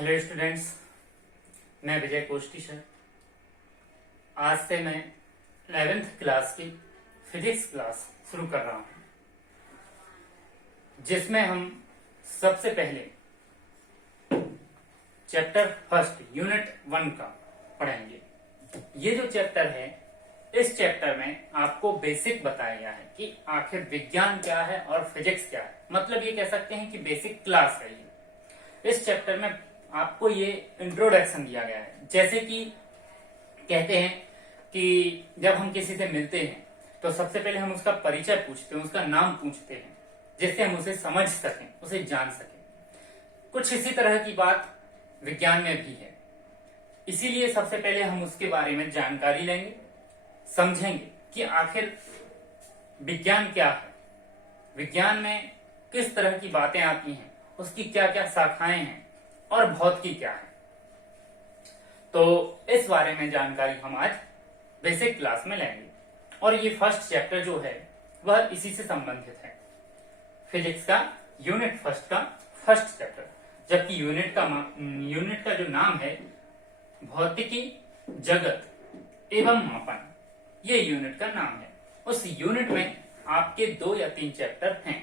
Hello students, मैं विजय कोष्टी sir. आज से मैं 11th क्लास की फिजिक्स क्लास शुरू कर रहा हूं, जिसमें हम सबसे पहले चैप्टर फर्स्ट यूनिट 1 का पढ़ेंगे। ये जो चैप्टर है, इस चैप्टर में आपको बेसिक बताया गया है कि आखिर विज्ञान क्या है और फिजिक्स क्या है। मतलब ये कह सकते हैं कि बेसिक क्लास है ये। इस चैप्टर में आपको ये इंट्रोडक्शन दिया गया है। जैसे कि कहते हैं कि जब हम किसी से मिलते हैं तो सबसे पहले हम उसका परिचय पूछते हैं, उसका नाम पूछते हैं, जिससे हम उसे समझ सकें, उसे जान सकें। कुछ इसी तरह की बात विज्ञान में भी है। इसीलिए सबसे पहले हम उसके बारे में जानकारी लेंगे, समझेंगे कि आखिर विज्ञान क्या है, विज्ञान में किस तरह की बातें आती हैं, उसकी क्या क्या शाखाएं हैं और भौतिकी क्या है। तो इस बारे में जानकारी हम आज बेसिक क्लास में लेंगे। और ये फर्स्ट चैप्टर जो है वह इसी से संबंधित है, फिजिक्स का यूनिट फर्स्ट का फर्स्ट चैप्टर। जबकि यूनिट का जो नाम है भौतिकी, जगत एवं मापन, ये यूनिट का नाम है। उस यूनिट में आपके 2 या 3 चैप्टर हैं,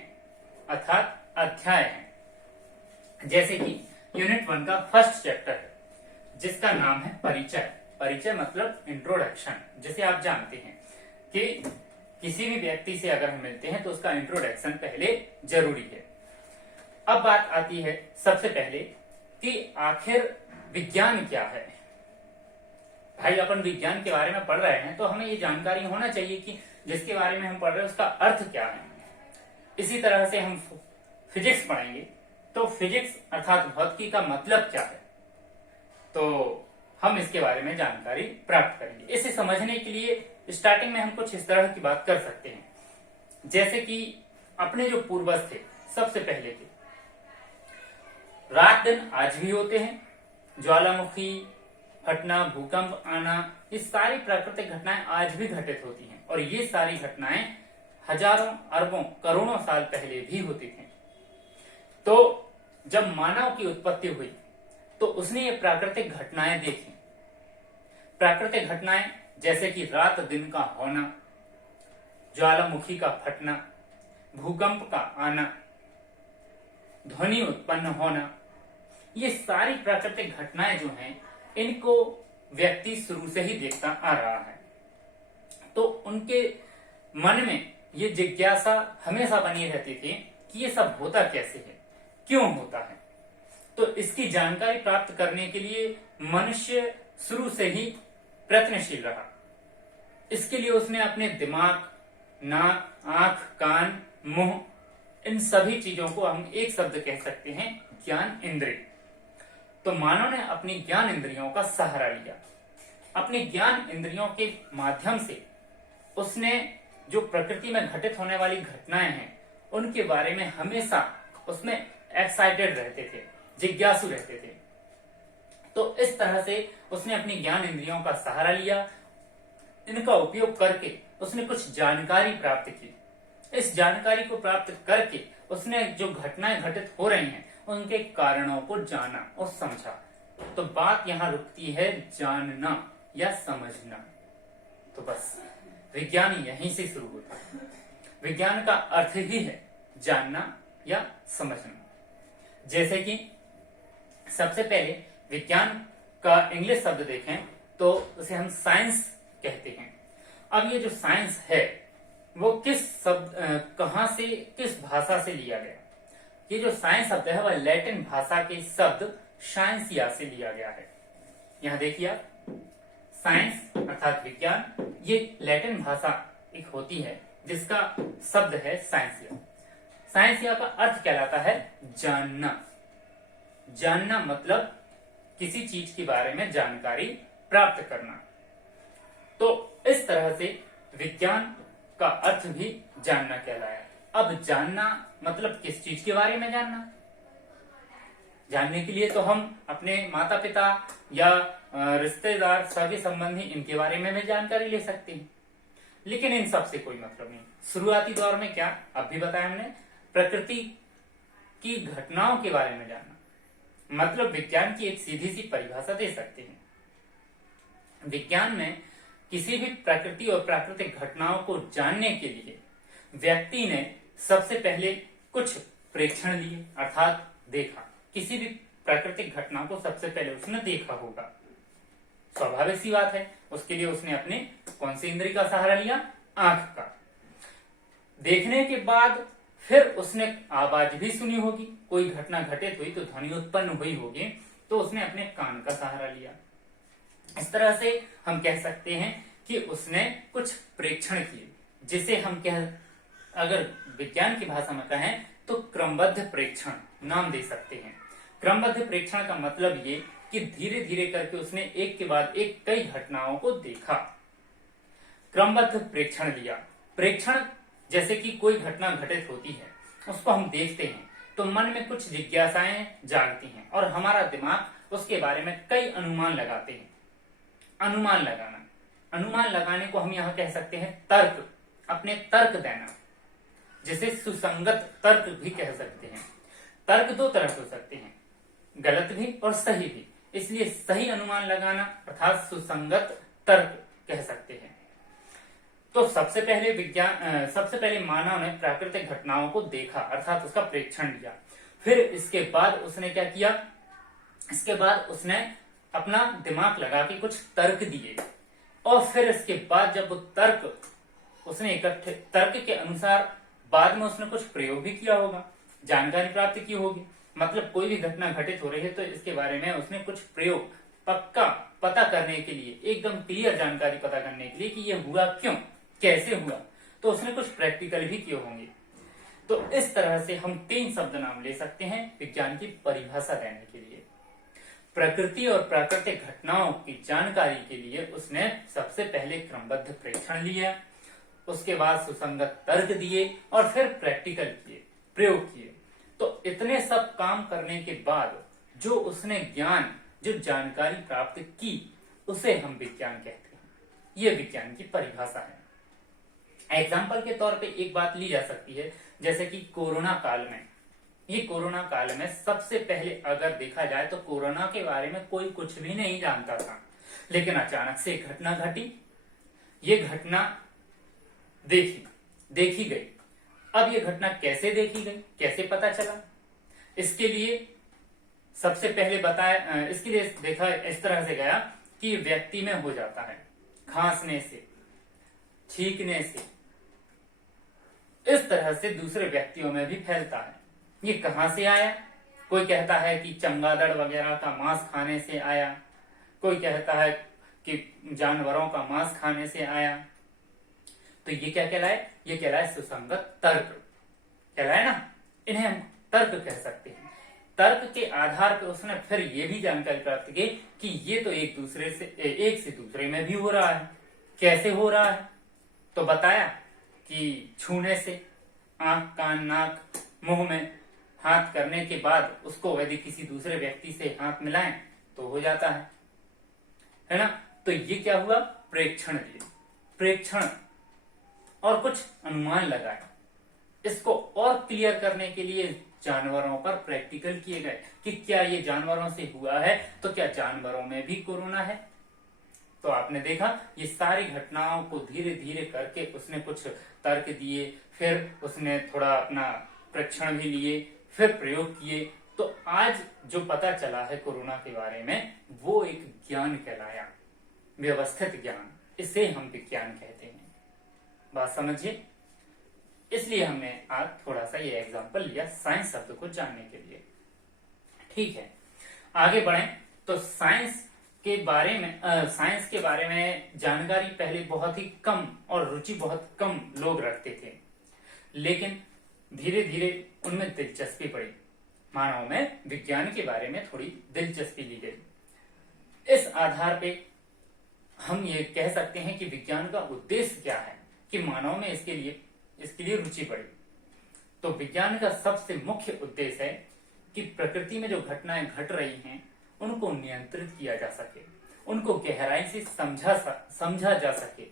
अर्थात अध्याय हैं। जैसे कि यूनिट 1 का फर्स्ट चैप्टर है, जिसका नाम है परिचय। परिचय मतलब इंट्रोडक्शन। जैसे आप जानते हैं कि किसी भी व्यक्ति से अगर हम मिलते हैं तो उसका इंट्रोडक्शन पहले जरूरी है। अब बात आती है सबसे पहले कि आखिर विज्ञान क्या है। भाई, अपन विज्ञान के बारे में पढ़ रहे हैं तो हमें ये जानकारी होना चाहिए कि जिसके बारे में हम पढ़ रहे हैं उसका अर्थ क्या है। इसी तरह से हम फिजिक्स पढ़ेंगे तो फिजिक्स अर्थात भौतिकी का मतलब क्या है, तो हम इसके बारे में जानकारी प्राप्त करेंगे। इसे समझने के लिए स्टार्टिंग में हम कुछ इस तरह की बात कर सकते हैं। जैसे कि अपने जो पूर्वज थे, सबसे पहले के रात दिन आज भी होते हैं। ज्वालामुखी फटना, भूकंप आना, ये सारी प्राकृतिक घटनाएं आज भी घटित होती हैं। और ये सारी घटनाएं हजारों, अरबों, करोड़ों साल पहले भी होती थी। तो जब मानव की उत्पत्ति हुई तो उसने ये प्राकृतिक घटनाएं देखी। प्राकृतिक घटनाएं जैसे कि रात दिन का होना, ज्वालामुखी का फटना, भूकंप का आना, ध्वनि उत्पन्न होना, ये सारी प्राकृतिक घटनाएं जो हैं, इनको व्यक्ति शुरू से ही देखता आ रहा है। तो उनके मन में ये जिज्ञासा हमेशा बनी रहती थी कि ये सब होता कैसे है, क्यों होता है। तो इसकी जानकारी प्राप्त करने के लिए मनुष्य शुरू से ही प्रयत्नशील रहा। इसके लिए उसने अपने दिमाग, नाक, आंख, कान, मुंह, इन सभी चीजों को हम एक शब्द कह सकते हैं, ज्ञान इंद्रिय। तो मानव ने अपनी ज्ञान इंद्रियों का सहारा लिया। अपनी ज्ञान इंद्रियों के माध्यम से उसने जो प्रकृति में घटित होने वाली घटनाएं हैं, उनके बारे में हमेशा उसमें एक्साइटेड रहते थे, जिज्ञासु रहते थे। तो इस तरह से उसने अपनी ज्ञान इंद्रियों का सहारा लिया। इनका उपयोग करके उसने कुछ जानकारी प्राप्त की। इस जानकारी को प्राप्त करके उसने जो घटनाएं घटित हो रही हैं, उनके कारणों को जाना और समझा। तो बात यहां रुकती है जानना या समझना। तो बस विज्ञान यहीं से शुरू होता है। विज्ञान का अर्थ ही है जानना या समझना। जैसे कि सबसे पहले विज्ञान का इंग्लिश शब्द देखें तो उसे हम साइंस कहते हैं। अब ये जो साइंस है वो कहां से, किस भाषा से लिया गया। ये जो साइंस शब्द है वह लैटिन भाषा के शब्द साइंसिया से लिया गया है। यहां देखिए आप, साइंस अर्थात विज्ञान, ये लैटिन भाषा एक होती है जिसका शब्द है साइंसिया। साइंसिया का अर्थ कहलाता है जानना। जानना मतलब किसी चीज के बारे में जानकारी प्राप्त करना। तो इस तरह से विज्ञान का अर्थ भी जानना कहलाया। अब जानना मतलब किस चीज के बारे में जानना। जानने के लिए तो हम अपने माता पिता या रिश्तेदार, सगे संबंधी, इनके बारे में भी जानकारी ले सकते हैं। लेकिन इन सब से कोई मतलब नहीं। शुरुआती दौर में क्या, अब भी बताया हमने, प्रकृति की घटनाओं के बारे में जानना। मतलब विज्ञान की एक सीधी सी परिभाषा दे सकते हैं। विज्ञान में किसी भी प्रकृति और प्राकृतिक घटनाओं को जानने के लिए व्यक्ति ने सबसे पहले कुछ प्रेक्षण लिए, अर्थात देखा। किसी भी प्राकृतिक घटना को सबसे पहले उसने देखा होगा, स्वाभाविक सी बात है। उसके लिए उसने अपने कौन सी इंद्रिय का सहारा लिया? आंख का। देखने के बाद फिर उसने आवाज भी सुनी होगी, कोई घटना घटित हुई तो ध्वनि उत्पन्न हुई होगी, तो उसने अपने कान का सहारा लिया। इस तरह से हम कह सकते हैं कि उसने कुछ प्रेक्षण किए, जिसे हम अगर विज्ञान की भाषा में कहें तो क्रमबद्ध प्रेक्षण नाम दे सकते हैं। क्रमबद्ध प्रेक्षण का मतलब ये कि धीरे धीरे करके उसने एक के बाद एक कई घटनाओं को देखा, क्रमबद्ध प्रेक्षण लिया। प्रेक्षण जैसे कि कोई घटना घटित होती है, उसको हम देखते हैं तो मन में कुछ जिज्ञासाएं जागती हैं और हमारा दिमाग उसके बारे में कई अनुमान लगाते हैं। अनुमान लगाने को हम यहाँ कह सकते हैं तर्क, अपने तर्क देना, जिसे सुसंगत तर्क भी कह सकते हैं। तर्क दो तरह के हो सकते हैं, गलत भी और सही भी, इसलिए सही अनुमान लगाना अर्थात सुसंगत तर्क कह सकते हैं। तो सबसे पहले मानव ने प्राकृतिक घटनाओं को देखा, अर्थात उसका प्रेक्षण लिया। फिर इसके बाद उसने क्या किया? इसके बाद उसने अपना दिमाग लगा के कुछ तर्क दिए, और फिर इसके बाद जब वो तर्क उसने इकट्ठे, तर्क के अनुसार बाद में उसने कुछ प्रयोग भी किया होगा, जानकारी प्राप्त की होगी। मतलब कोई भी घटना घटित हो रही है तो इसके बारे में उसने कुछ प्रयोग पक्का पता करने के लिए, एकदम क्लियर जानकारी पता करने के लिए कि ये हुआ क्यों, कैसे हुआ, तो उसने कुछ प्रैक्टिकल भी किए होंगे। तो इस तरह से हम 3 शब्द नाम ले सकते हैं विज्ञान की परिभाषा देने के लिए। प्रकृति और प्राकृतिक घटनाओं की जानकारी के लिए उसने सबसे पहले क्रमबद्ध प्रेक्षण लिया, उसके बाद सुसंगत तर्क दिए और फिर प्रैक्टिकल किए, प्रयोग किए। तो इतने सब काम करने के बाद जो उसने ज्ञान, जो जानकारी प्राप्त की, उसे हम विज्ञान कहते हैं। यह विज्ञान की परिभाषा है। एग्जाम्पल के तौर पे एक बात ली जा सकती है, जैसे कि कोरोना काल में, ये कोरोना काल में सबसे पहले अगर देखा जाए तो कोरोना के बारे में कोई कुछ भी नहीं जानता था, लेकिन अचानक से एक घटना घटी। ये घटना देखी गई। अब ये घटना कैसे देखी गई, कैसे पता चला? इसके लिए सबसे पहले इसके लिए देखा इस तरह से गया कि व्यक्ति में हो जाता है, खांसने से, छींकने से, इस तरह से दूसरे व्यक्तियों में भी फैलता है। ये कहां से आया? कोई कहता है कि चमगादड़ वगैरह का मांस खाने से आया, कोई कहता है कि जानवरों का मांस खाने से आया। तो ये क्या कहलाए? ये कहलाए सुसंगत तर्क कहलाए ना, इन्हें हम तर्क कह सकते हैं। तर्क के आधार पर उसने फिर ये भी जानकारी प्राप्त की कि ये तो एक से दूसरे में भी हो रहा है। कैसे हो रहा है? तो बताया कि छूने से, आंख, कान, नाक, मुंह में हाथ करने के बाद उसको यदि किसी दूसरे व्यक्ति से हाथ मिलाएं तो हो जाता है ना। तो ये क्या हुआ? प्रेक्षण और कुछ अनुमान लगाए। इसको और क्लियर करने के लिए जानवरों पर प्रैक्टिकल किए गए कि क्या ये जानवरों से हुआ है, तो क्या जानवरों में भी कोरोना है? तो आपने देखा ये सारी घटनाओं को धीरे धीरे करके उसने कुछ तर्क दिए, फिर उसने थोड़ा अपना परीक्षण भी लिए, फिर प्रयोग किए। तो आज जो पता चला है कोरोना के बारे में, वो एक ज्ञान कहलाया, व्यवस्थित ज्ञान। इसे हम विज्ञान कहते हैं। बात समझिए। इसलिए हमने आज थोड़ा सा ये एग्जांपल लिया साइंस शब्द को जानने के लिए। ठीक है, आगे बढ़ें। तो साइंस के बारे में जानकारी पहले बहुत ही कम और रुचि बहुत कम लोग रखते थे, लेकिन धीरे धीरे उनमें दिलचस्पी पड़ी। मानव में विज्ञान के बारे में थोड़ी दिलचस्पी ली गई। इस आधार पे हम ये कह सकते हैं कि विज्ञान का उद्देश्य क्या है, कि मानव में इसके लिए रुचि बढ़ी। तो विज्ञान का सबसे मुख्य उद्देश्य है कि प्रकृति में जो घटनाएं घट रही हैं उनको नियंत्रित किया जा सके, उनको गहराई से समझा जा सके,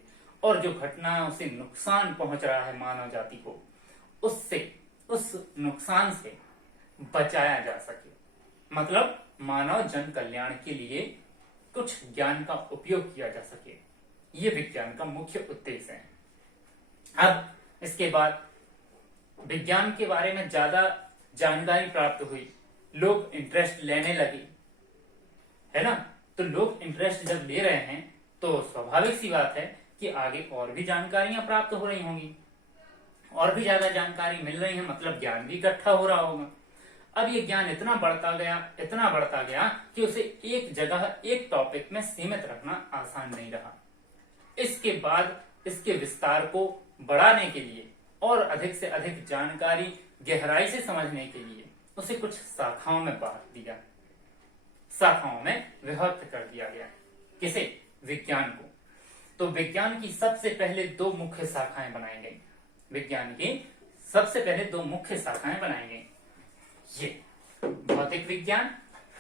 और जो घटनाओं से नुकसान पहुंच रहा है मानव जाति को, उस नुकसान से बचाया जा सके। मतलब मानव जन कल्याण के लिए कुछ ज्ञान का उपयोग किया जा सके। ये विज्ञान का मुख्य उद्देश्य है। अब इसके बाद विज्ञान के बारे में ज्यादा जानकारी प्राप्त हुई, लोग इंटरेस्ट लेने लगे, है ना। तो लोग इंटरेस्ट जब ले रहे हैं तो स्वाभाविक सी बात है कि आगे और भी जानकारियां प्राप्त हो रही होंगी, और भी ज्यादा जानकारी मिल रही है, मतलब ज्ञान भी इकट्ठा हो रहा होगा। अब ये ज्ञान इतना बढ़ता गया कि उसे एक जगह एक टॉपिक में सीमित रखना आसान नहीं रहा। इसके बाद इसके विस्तार को बढ़ाने के लिए और अधिक से अधिक जानकारी गहराई से समझने के लिए उसे कुछ शाखाओं में बांट दिया, शाखाओं में विभक्त कर दिया गया। किसे? विज्ञान को। तो विज्ञान की सबसे पहले दो मुख्य शाखाएं बनाई गई। विज्ञान की सबसे पहले दो मुख्य शाखाएं बनाई गई, ये भौतिक विज्ञान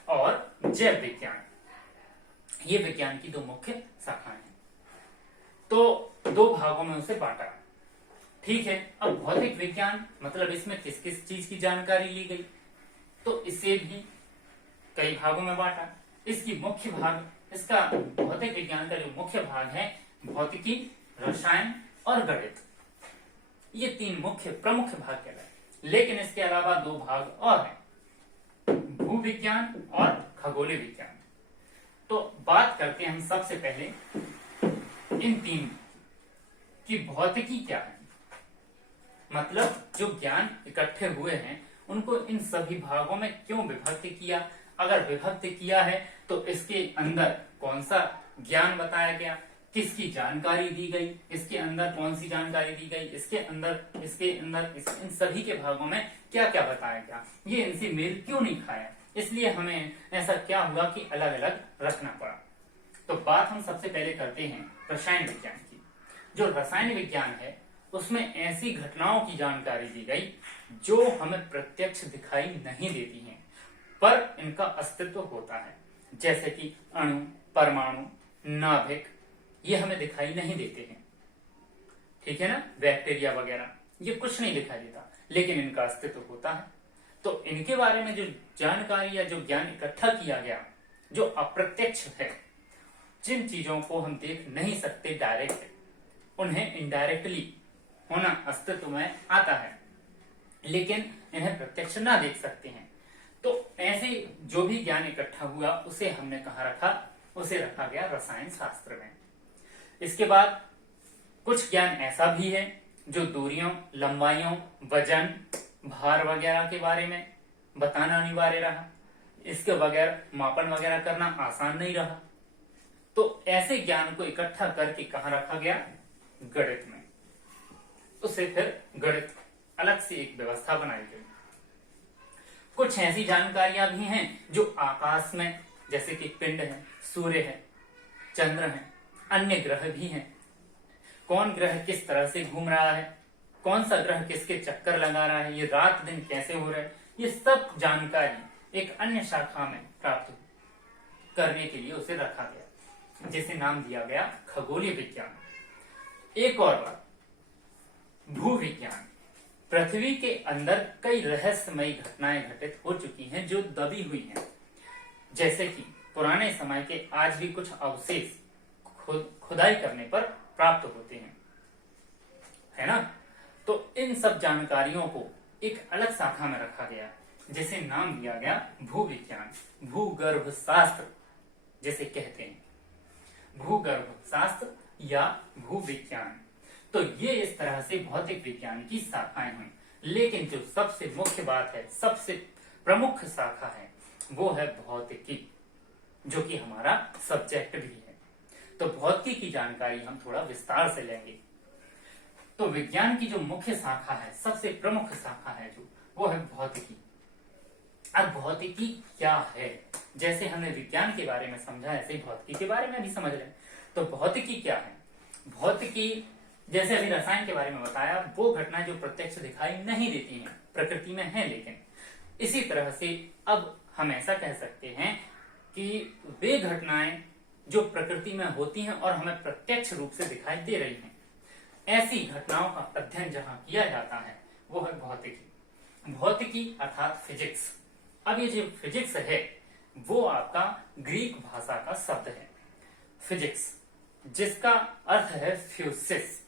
और जैव विज्ञान। ये विज्ञान की दो मुख्य शाखाएं हैं। तो दो भागों में उसे बांटा। ठीक है, अब भौतिक विज्ञान मतलब इसमें किस किस चीज की जानकारी ली गई, तो इसे भी कई भागों में बांटा। इसकी मुख्य भाग, इसका भौतिक विज्ञान का जो मुख्य भाग है, भौतिकी, रसायन और गणित, ये तीन मुख्य प्रमुख भाग कहलाए। लेकिन इसके अलावा दो भाग और हैं, भूविज्ञान और खगोलीय विज्ञान। तो बात करते हैं हम सबसे पहले इन तीन की। भौतिकी क्या है, मतलब जो ज्ञान इकट्ठे हुए हैं उनको इन सभी भागों में क्यों विभक्त किया, अगर विभक्त किया है तो इसके अंदर कौन सा ज्ञान बताया गया, किसकी जानकारी दी गई, इसके अंदर कौन सी जानकारी दी गई, इसके अंदर इन सभी के भागों में क्या क्या बताया गया, ये इनसे मेल क्यों नहीं खाया, इसलिए हमें ऐसा क्या हुआ कि अलग अलग रखना पड़ा। तो बात हम सबसे पहले करते हैं रसायन विज्ञान की। जो रसायन विज्ञान है उसमें ऐसी घटनाओं की जानकारी दी गई जो हमें प्रत्यक्ष दिखाई नहीं देती हैं, पर इनका अस्तित्व होता है। जैसे कि अणु, परमाणु, नाभिक, ये हमें दिखाई नहीं देते हैं, ठीक है ना। बैक्टीरिया वगैरह ये कुछ नहीं दिखाई देता, लेकिन इनका अस्तित्व होता है। तो इनके बारे में जो जानकारी या जो ज्ञान इकट्ठा किया गया, जो अप्रत्यक्ष है, जिन चीजों को हम देख नहीं सकते डायरेक्ट, उन्हें इनडायरेक्टली होना अस्तित्व में आता है, लेकिन इन्हें प्रत्यक्ष ना देख सकते हैं। तो ऐसे जो भी ज्ञान इकट्ठा हुआ उसे हमने कहाँ रखा, उसे रखा गया रसायन शास्त्र में। इसके बाद कुछ ज्ञान ऐसा भी है जो दूरियों, लंबाइयों, वजन, भार वगैरह के बारे में बताना अनिवार्य रहा। इसके बगैर मापन वगैरह करना आसान नहीं रहा। तो ऐसे ज्ञान को इकट्ठा करके कहाँ रखा गया, गणित में। उसे फिर गणित अलग से एक व्यवस्था बनाई गई। कुछ ऐसी जानकारियां भी हैं जो आकाश में, जैसे कि पिंड है, सूर्य है, चंद्र है, अन्य ग्रह भी हैं, कौन ग्रह किस तरह से घूम रहा है, कौन सा ग्रह किसके चक्कर लगा रहा है, ये रात दिन कैसे हो रहा है, ये सब जानकारी एक अन्य शाखा में प्राप्त करने के लिए उसे रखा गया, जिसे नाम दिया गया खगोलीय विज्ञान। एक और बात, भूविज्ञान। पृथ्वी के अंदर कई रहस्यमयी घटनाएं घटित हो चुकी हैं जो दबी हुई हैं, जैसे कि पुराने समय के आज भी कुछ अवशेष खुदाई करने पर प्राप्त होते हैं, है ना। तो इन सब जानकारियों को एक अलग शाखा में रखा गया, जिसे नाम दिया गया भूविज्ञान, भूगर्भ शास्त्र जिसे कहते हैं, भूगर्भ शास्त्र या भूविज्ञान। तो ये इस तरह से भौतिक विज्ञान की शाखाएं हुई। लेकिन जो सबसे मुख्य बात है, सबसे प्रमुख शाखा है, वो है भौतिकी, जो कि हमारा सब्जेक्ट भी है। तो भौतिकी की जानकारी हम थोड़ा विस्तार से लेंगे। तो विज्ञान की जो मुख्य शाखा है, सबसे प्रमुख शाखा है जो, वो है भौतिकी। अब भौतिकी क्या है, जैसे हमने विज्ञान के बारे में समझा, ऐसे ही भौतिकी के बारे में भी समझ लें। तो भौतिकी क्या है? भौतिकी, जैसे अभी रसायन के बारे में बताया, वो घटनाएं जो प्रत्यक्ष दिखाई नहीं देती हैं, प्रकृति में है, लेकिन इसी तरह से अब हम ऐसा कह सकते हैं कि वे घटनाएं जो प्रकृति में होती हैं और हमें प्रत्यक्ष रूप से दिखाई दे रही हैं, ऐसी घटनाओं का अध्ययन जहां किया जाता है वो है भौतिकी। भौतिकी अर्थात फिजिक्स। अब ये जो फिजिक्स है, वो आपका ग्रीक भाषा का शब्द है फिजिक्स, जिसका अर्थ है फ्यूसिस।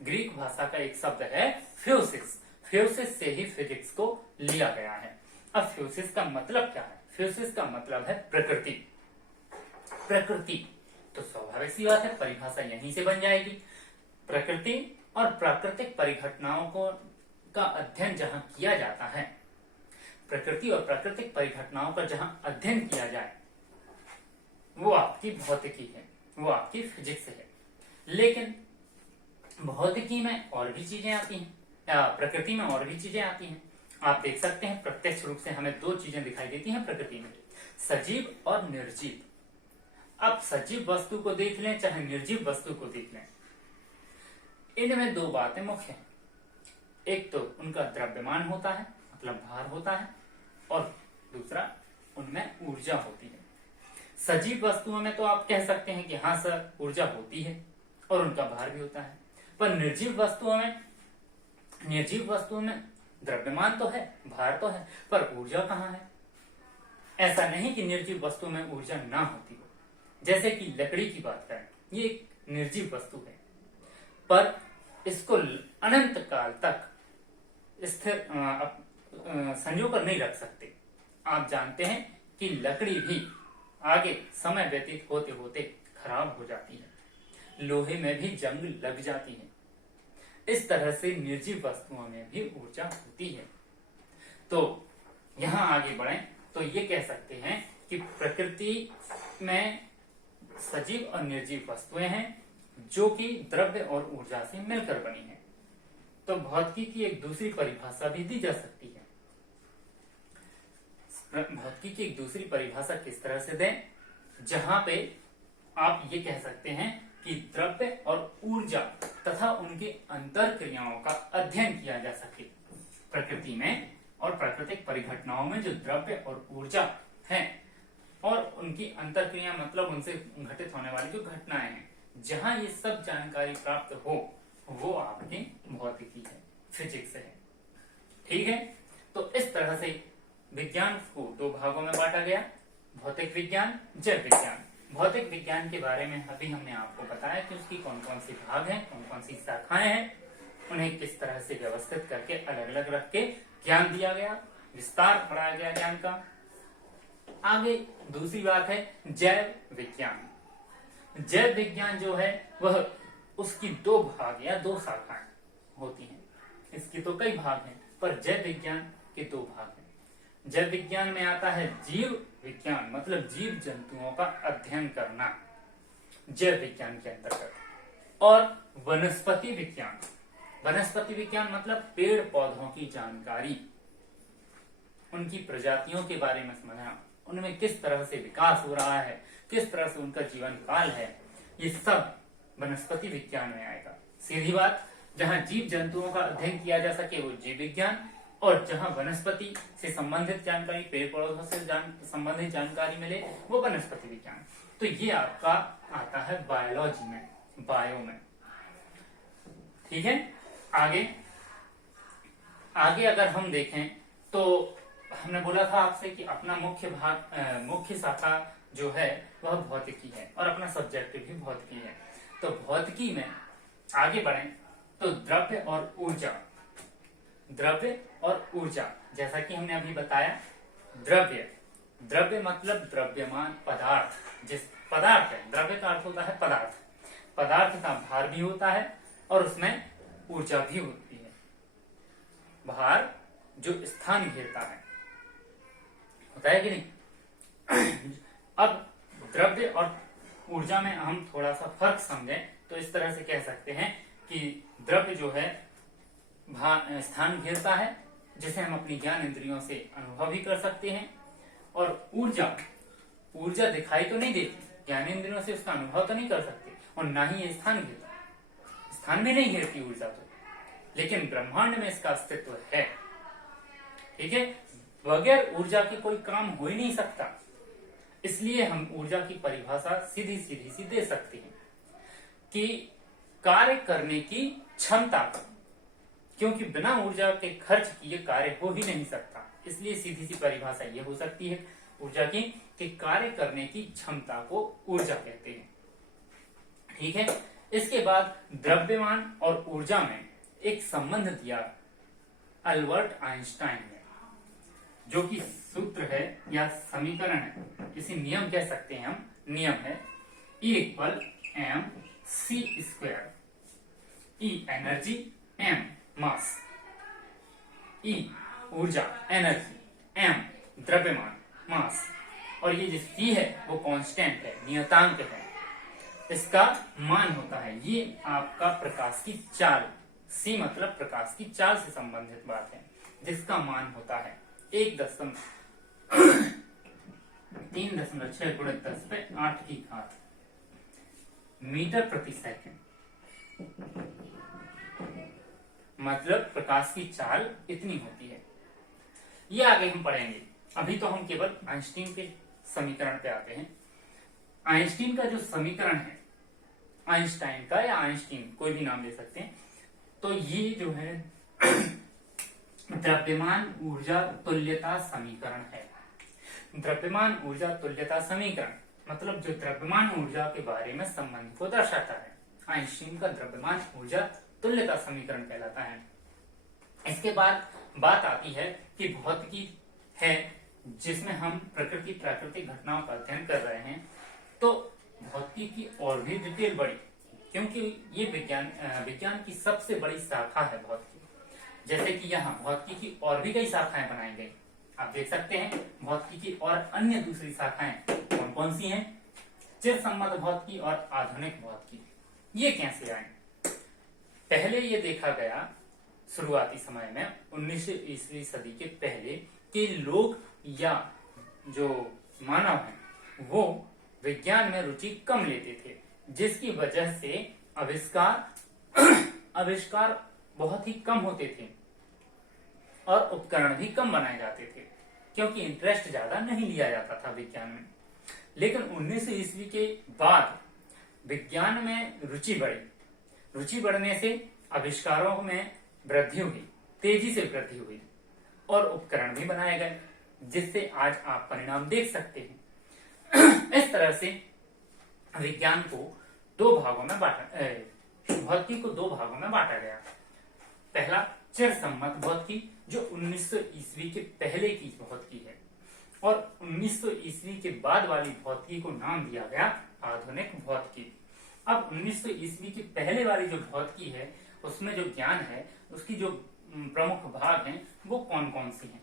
ग्रीक भाषा का एक शब्द है फ्यूसिस, फ्यूसिस से ही फिजिक्स को लिया गया है। अब फ्यूसिस का मतलब क्या है? फ्यूसिस का मतलब है प्रकृति। प्रकृति तो स्वाभाविक सी बात है, परिभाषा यहीं से बन जाएगी। प्रकृति और प्राकृतिक परिघटनाओं को का अध्ययन जहां किया जाता है, प्रकृति और प्राकृतिक परिघटनाओं का जहां अध्ययन किया जाए, वो आपकी भौतिकी है, वो आपकी फिजिक्स है। लेकिन भौतिकी में और भी चीजें आती हैं, प्रकृति में और भी चीजें आती हैं। आप देख सकते हैं प्रत्यक्ष रूप से हमें दो चीजें दिखाई देती हैं प्रकृति में, सजीव और निर्जीव। अब सजीव वस्तु को देख लें चाहे निर्जीव वस्तु को देख लें, इनमें दो बातें मुख्य हैं। एक तो उनका द्रव्यमान होता है, मतलब भार होता है, और दूसरा उनमें ऊर्जा होती है। सजीव वस्तुओं में तो आप कह सकते हैं कि हाँ सर ऊर्जा होती है और उनका भार भी होता है, पर निर्जीव वस्तुओं में द्रव्यमान तो है, भार तो है, पर ऊर्जा कहाँ है? ऐसा नहीं कि निर्जीव वस्तु में ऊर्जा ना होती हो। जैसे कि लकड़ी की बात करें, ये एक निर्जीव वस्तु है, पर इसको अनंत काल तक स्थिर संजो कर नहीं रख सकते। आप जानते हैं कि लकड़ी भी आगे समय व्यतीत होते होते खराब हो जाती है, लोहे में भी जंग लग जाती है। इस तरह से निर्जीव वस्तुओं में भी ऊर्जा होती है। तो यहां आगे बढ़ें तो ये कह सकते हैं कि प्रकृति में सजीव और निर्जीव वस्तुएं हैं जो कि द्रव्य और ऊर्जा से मिलकर बनी है। तो भौतिकी की एक दूसरी परिभाषा भी दी जा सकती है। भौतिकी की एक दूसरी परिभाषा किस तरह से दें, जहां पे आप ये कह सकते हैं कि द्रव्य और ऊर्जा तथा उनके अंतर क्रियाओं का अध्ययन किया जा सके। प्रकृति में और प्राकृतिक परिघटनाओं में जो द्रव्य और ऊर्जा है और उनकी अंतर क्रिया मतलब उनसे घटित होने वाली जो घटनाएं हैं, जहां ये सब जानकारी प्राप्त हो, वो आपकी भौतिकी है, फिजिक्स है। ठीक है, तो इस तरह से विज्ञान को दो भागों में बांटा गया, भौतिक विज्ञान, जैव विज्ञान। भौतिक विज्ञान के बारे में अभी हमने आपको बताया कि उसकी कौन कौन सी भाग हैं, कौन कौन सी शाखाएं हैं, उन्हें किस तरह से व्यवस्थित करके अलग अलग रख के ज्ञान दिया गया, विस्तार बढ़ाया गया ज्ञान का। आगे दूसरी बात है जैव विज्ञान। जैव विज्ञान जो है वह उसकी दो भाग या दो शाखाएं होती हैं। इसकी तो कई भाग हैं, पर जैव विज्ञान के दो भाग हैं। जैव विज्ञान में आता है जीव विज्ञान, मतलब जीव जंतुओं का अध्ययन करना जैव विज्ञान के अंतर्गत, और वनस्पति विज्ञान। वनस्पति विज्ञान मतलब पेड़ पौधों की जानकारी, उनकी प्रजातियों के बारे में समझना, उनमें किस तरह से विकास हो रहा है, किस तरह से उनका जीवन काल है, ये सब वनस्पति विज्ञान में आएगा। सीधी बात, जहां जीव जंतुओं का अध्ययन किया जा सके वो जीव विज्ञान, और जहां वनस्पति से संबंधित जानकारी, पेड़ पौधों से संबंधित जानकारी मिले वो वनस्पति विज्ञान। तो ये आपका आता है बायोलॉजी में, बायो में। ठीक है, आगे अगर हम देखें तो हमने बोला था आपसे कि अपना मुख्य शाखा जो है वह भौतिकी है और अपना सब्जेक्ट भी भौतिकी है। तो भौतिकी में आगे बढ़ें तो द्रव्य और ऊर्जा, जैसा कि हमने अभी बताया, द्रव्य मतलब द्रव्यमान पदार्थ, जिस पदार्थ है, द्रव्य का अर्थ होता है पदार्थ, पदार्थ का भार भी होता है और उसमें ऊर्जा भी होती है। भार जो स्थान घेरता है, होता है कि नहीं। अब द्रव्य और ऊर्जा में हम थोड़ा सा फर्क समझें तो इस तरह से कह सकते हैं कि द्रव्य जो है स्थान घेरता है, जिसे हम अपनी ज्ञान इंद्रियों से अनुभव भी कर सकते हैं, और ऊर्जा दिखाई तो नहीं देती, ज्ञान इंद्रियों से उसका अनुभव तो नहीं कर सकते, और ना ही ये स्थान घेरता, स्थान में नहीं घेरती ऊर्जा तो, लेकिन ब्रह्मांड में इसका अस्तित्व है। ठीक है, बगैर ऊर्जा के कोई काम हो ही नहीं सकता, इसलिए हम ऊर्जा की परिभाषा सीधी सी दे सकते हैं कि कार्य करने की क्षमता, क्योंकि बिना ऊर्जा के खर्च किए कार्य हो ही नहीं सकता, इसलिए सीधी सी परिभाषा ये हो सकती है, ऊर्जा की कि कार्य करने की क्षमता को ऊर्जा कहते हैं। ठीक है। इसके बाद द्रव्यमान और ऊर्जा में एक संबंध दिया अल्बर्ट आइंस्टाइन ने, जो कि सूत्र है या समीकरण है, इसे नियम कह सकते हैं हम। नियम है E equal M C square. E energy, m mass. E ऊर्जा एनर्जी, m द्रव्यमान मास, और ये जो C है वो कांस्टेंट है, नियतांक है, इसका मान होता है। ये आपका प्रकाश की चाल, C मतलब प्रकाश की चाल से संबंधित बात है, जिसका मान होता है 3.6 × 10⁸ मीटर प्रति सेकंड। मतलब प्रकाश की चाल इतनी होती है। ये आगे हम पढ़ेंगे। अभी तो हम केवल आइंस्टीन के समीकरण पे आते हैं। आइंस्टीन का जो समीकरण है, आइंस्टाइन का या आइंस्टीन कोई भी नाम ले सकते हैं, तो ये जो है द्रव्यमान ऊर्जा तुल्यता समीकरण है। द्रव्यमान ऊर्जा तुल्यता समीकरण मतलब जो द्रव्यमान ऊर्जा के बारे में संबंध को दर्शाता है, आइंस्टीन का द्रव्यमान ऊर्जा तुल्यता समीकरण कहलाता है। इसके बाद बात आती है कि भौतिकी है, जिसमें हम प्रकृति प्राकृतिक घटनाओं का अध्ययन कर रहे हैं, तो भौतिकी की और भी डिटेल बड़ी, क्योंकि ये विज्ञान की सबसे बड़ी शाखा है भौतिकी। जैसे कि यहाँ भौतिकी की और भी कई शाखाएं बनाई गई, आप देख सकते हैं। भौतिकी की और अन्य दूसरी शाखाएं कौन कौन सी हैं? चिरसम्मत भौतिकी और आधुनिक भौतिकी। ये कैसे आए? पहले ये देखा गया शुरुआती समय में 19वीं ईस्वी सदी के पहले कि लोग या जो मानव हैं वो विज्ञान में रुचि कम लेते थे, जिसकी वजह से आविष्कार बहुत ही कम होते थे और उपकरण भी कम बनाए जाते थे, क्योंकि इंटरेस्ट ज्यादा नहीं लिया जाता था विज्ञान में। लेकिन 19वीं ईस्वी के बाद विज्ञान में रुचि बढ़ी। रुचि बढ़ने से आविष्कारों में वृद्धि हुई, तेजी से वृद्धि हुई, और उपकरण भी बनाए गए, जिससे आज आप परिणाम देख सकते हैं। इस तरह से विज्ञान को दो भागों में भौतिकी को दो भागों में बांटा गया। पहला चिरसम्मत भौतिकी, जो 1900 ईस्वी के पहले की भौतिकी है, और 1900 ईस्वी के बाद वाली भौतिकी को नाम दिया गया आधुनिक भौतिकी। अब 1900 ईस्वी के पहले वाली जो भौतिकी है, उसमें जो ज्ञान है, उसकी जो प्रमुख भाग हैं, वो कौन कौन सी हैं?